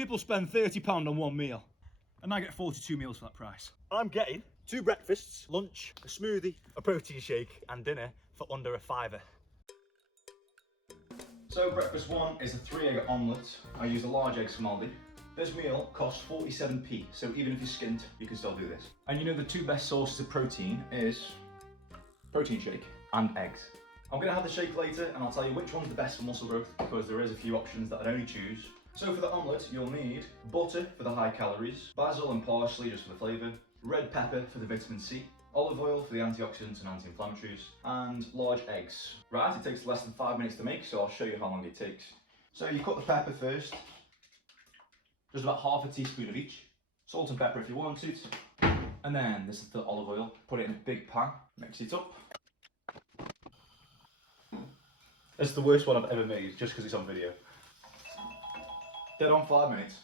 people spend £30 on one meal, and I get 42 meals for that price. I'm getting 2 breakfasts, lunch, a smoothie, a protein shake, and dinner for under £5. So breakfast 1 is a 3-egg omelette. I use the large eggs from Aldi. This meal costs 47p, so even if you're skint, you can still do this. And you know the 2 best sources of protein is protein shake and eggs. I'm gonna have the shake later and I'll tell you which one's the best for muscle growth because there is a few options that I'd only choose. So for the omelette, you'll need butter for the high calories, basil and parsley just for the flavour, red pepper for the vitamin C, olive oil for the antioxidants and anti-inflammatories, and large eggs. Right, it takes less than 5 minutes to make, so I'll show you how long it takes. So you cut the pepper first, just about half a teaspoon of each. Salt and pepper if you want it. And then this is the olive oil. Put it in a big pan, mix it up. This is the worst one I've ever made, just because it's on video. Dead on 5 minutes.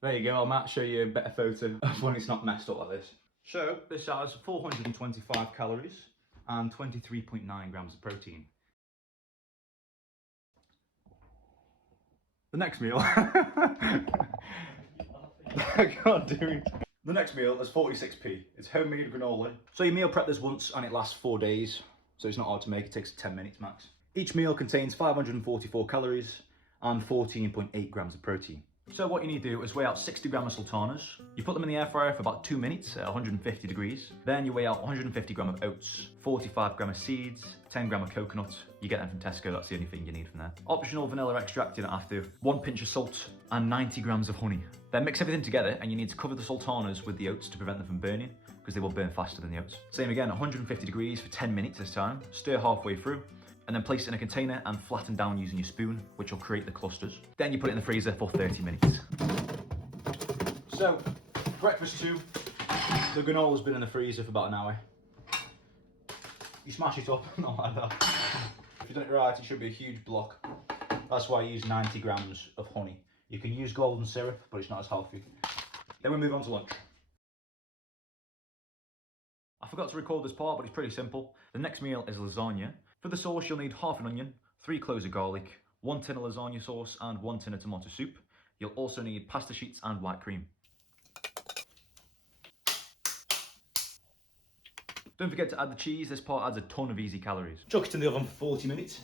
There you go, I might show you a better photo of when it's not messed up like this. So, this has 425 calories and 23.9 grams of protein. The next meal, I can't do it. The next meal is 46p. It's homemade granola. So you meal prep this once and it lasts 4 days. So it's not hard to make, it takes 10 minutes max. Each meal contains 544 calories and 14.8 grams of protein. So what you need to do is weigh out 60 grams of sultanas. You put them in the air fryer for about 2 minutes at 150 degrees. Then you weigh out 150 grams of oats, 45 grams of seeds, 10 grams of coconut. You get them from Tesco, that's the only thing you need from there. Optional vanilla extract, you don't have to. 1 pinch of salt and 90 grams of honey. Then mix everything together and you need to cover the sultanas with the oats to prevent them from burning because they will burn faster than the oats. Same again, 150 degrees for 10 minutes this time. Stir halfway through. And then place it in a container and flatten down using your spoon, which will create the clusters. Then you put it in the freezer for 30 minutes. So, breakfast 2, the granola's been in the freezer for about an hour. You smash it up, not like that. If you've done it right, it should be a huge block. That's why I use 90 grams of honey. You can use golden syrup, but it's not as healthy. Then we move on to lunch. I forgot to record this part, but it's pretty simple. The next meal is lasagna. For the sauce, you'll need half an onion, 3 cloves of garlic, 1 tin of lasagna sauce, and 1 tin of tomato soup. You'll also need pasta sheets and white cream. Don't forget to add the cheese, this part adds a ton of easy calories. Chuck it in the oven for 40 minutes.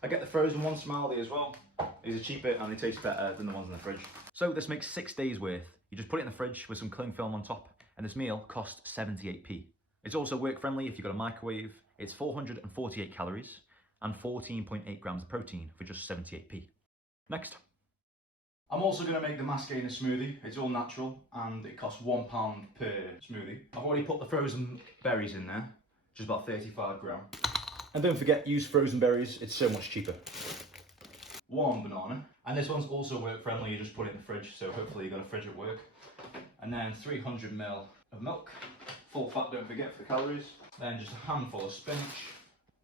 I get the frozen ones from Aldi as well. These are cheaper and they taste better than the ones in the fridge. So this makes 6 days worth. You just put it in the fridge with some cling film on top, and this meal costs 78p. It's also work friendly if you've got a microwave. It's 448 calories and 14.8 grams of protein for just 78p. Next. I'm also going to make the mascara smoothie. It's all natural and it costs £1 per smoothie. I've already put the frozen berries in there, just about 35 grams. And don't forget, use frozen berries, it's so much cheaper. 1 banana. And this one's also work friendly, you just put it in the fridge, so hopefully you've got a fridge at work. And then 300 ml of milk. Full fat, don't forget, for the calories. Then just a handful of spinach,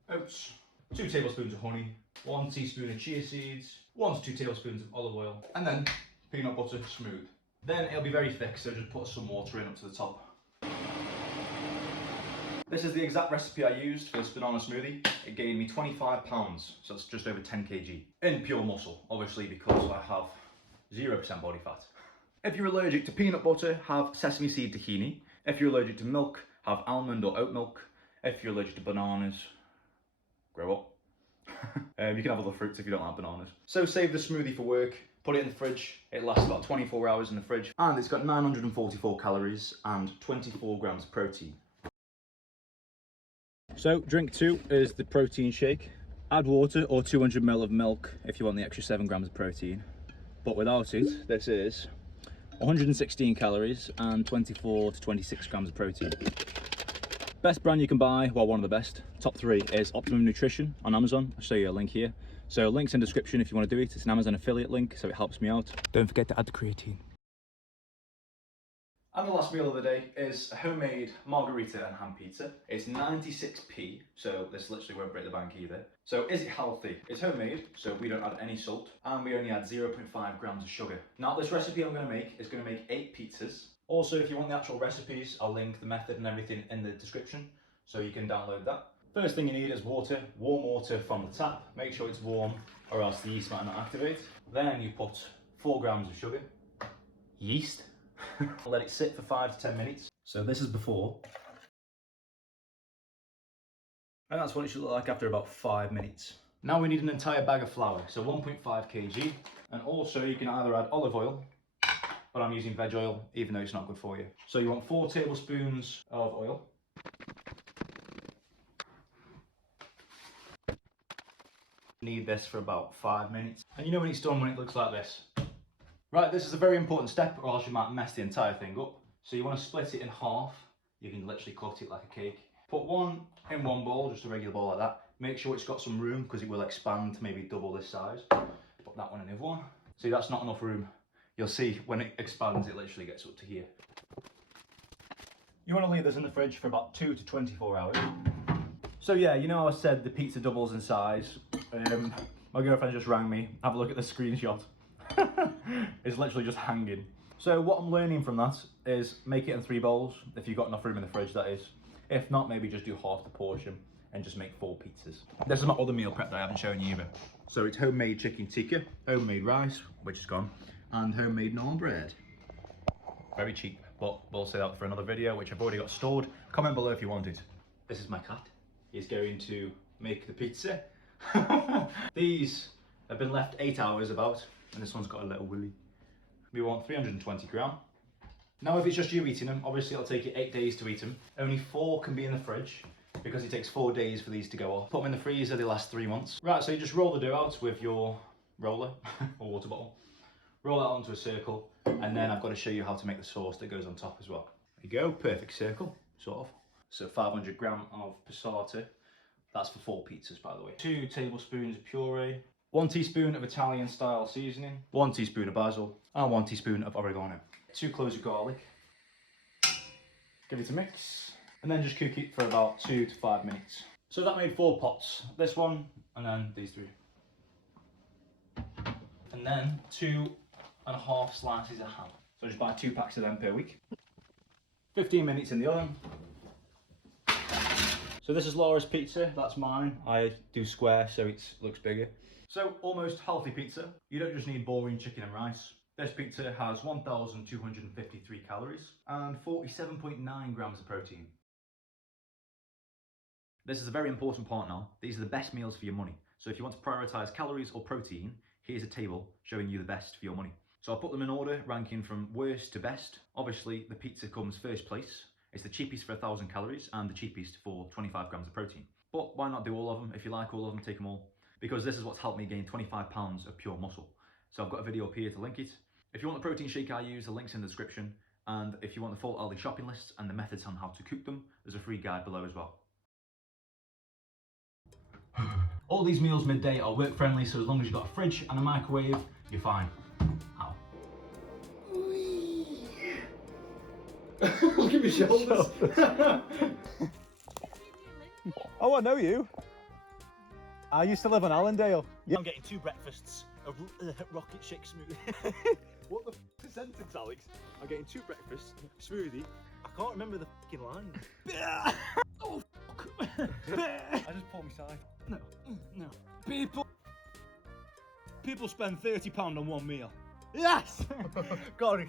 oats, 2 tablespoons of honey, 1 teaspoon of chia seeds, 1 to 2 tablespoons of olive oil, and then peanut butter smooth. Then it'll be very thick, so just put some water in up to the top. This is the exact recipe I used for this banana smoothie. It gained me 25 pounds, so that's just over 10 kg. In pure muscle, obviously, because I have 0% body fat. If you're allergic to peanut butter, have sesame seed tahini. If you're allergic to milk, have almond or oat milk. If you're allergic to bananas, grow up. You can have other fruits if you don't like bananas. So save the smoothie for work, put it in the fridge. It lasts about 24 hours in the fridge. And it's got 944 calories and 24 grams of protein. So drink 2 is the protein shake. Add water or 200 ml of milk if you want the extra 7 grams of protein. But without it, this is 116 calories and 24 to 26 grams of protein. Best brand you can buy, well, one of the best, top 3 is Optimum Nutrition on Amazon. I'll show you a link here. So links in the description if you want to do it. It's an Amazon affiliate link, so it helps me out. Don't forget to add the creatine. And the last meal of the day is a homemade margarita and ham pizza. It's 96p, so this literally won't break the bank either. So is it healthy? It's homemade, so we don't add any salt, and we only add 0.5 grams of sugar. Now this recipe I'm going to make is going to make 8 pizzas. Also, if you want the actual recipes, I'll link the method and everything in the description, so you can download that. First thing you need is water, warm water from the tap. Make sure it's warm, or else the yeast might not activate. Then you put 4 grams of sugar, yeast, let it sit for 5 to 10 minutes. So this is before. And that's what it should look like after about 5 minutes. Now we need an entire bag of flour, so 1.5 kg. And also you can either add olive oil, but I'm using veg oil, even though it's not good for you. So you want 4 tablespoons of oil. Need this for about 5 minutes. And you know when it's done, when it looks like this. Right, this is a very important step, or else you might mess the entire thing up. So you want to split it in half. You can literally cut it like a cake. Put one in one bowl, just a regular bowl like that. Make sure it's got some room, because it will expand to maybe double this size. Put that one in the other one. See, that's not enough room. You'll see when it expands, it literally gets up to here. You want to leave this in the fridge for about 2 to 24 hours. So yeah, you know I said the pizza doubles in size. My girlfriend just rang me. Have a look at the screenshot. It's literally just hanging. So what I'm learning from that is make it in 3 bowls, if you've got enough room in the fridge, that is. If not, maybe just do half the portion and just make 4 pizzas. This is my other meal prep that I haven't shown you either. So it's homemade chicken tikka, homemade rice, which is gone, and homemade naan bread. Very cheap, but we'll save that for another video, which I've already got stored. Comment below if you want it. This is my cat. He's going to make the pizza. These have been left 8 hours about, and this one's got a little willy. We want 320 gram. Now if it's just you eating them, obviously it'll take you 8 days to eat them. Only 4 can be in the fridge, because it takes 4 days for these to go off. Put them in the freezer, they last 3 months. Right, so you just roll the dough out with your roller, or water bottle. Roll it out onto a circle, and then I've got to show you how to make the sauce that goes on top as well. There you go, perfect circle, sort of. So 500 gram of passata. That's for 4 pizzas, by the way. 2 tablespoons of puree. 1 teaspoon of Italian style seasoning. 1 teaspoon of basil. And 1 teaspoon of oregano. 2 cloves of garlic. Give it a mix. And then just cook it for about 2 to 5 minutes. So that made 4 pots. This one, and then these 3. And then 2.5 slices of ham. So just buy 2 packs of them per week. 15 minutes in the oven. So this is Laura's pizza, that's mine. I do square so it looks bigger. So almost healthy pizza. You don't just need boring chicken and rice. This pizza has 1,253 calories and 47.9 grams of protein. This is a very important part now. These are the best meals for your money. So if you want to prioritize calories or protein, here's a table showing you the best for your money. So I'll put them in order, ranking from worst to best. Obviously the pizza comes first place. It's the cheapest for 1,000 calories and the cheapest for 25 grams of protein. But why not do all of them? If you like all of them, take them all. Because this is what's helped me gain 25 pounds of pure muscle. So I've got a video up here to link it. If you want the protein shake I use, the link's in the description. And if you want the full Aldi shopping lists and the methods on how to cook them, there's a free guide below as well. All these meals midday are work friendly, so as long as you've got a fridge and a microwave, you're fine. Ow. Look at my shoulders. Oh, I know you. I used to live on Allendale. Yeah. I'm getting 2 breakfasts of rocket shake smoothie. What the f*** is sentence, Alex? I'm getting 2 breakfasts, smoothie. I can't remember the f***ing line. Oh, fuck. I just pulled my side. No. People spend £30 on one meal. Yes! Got it.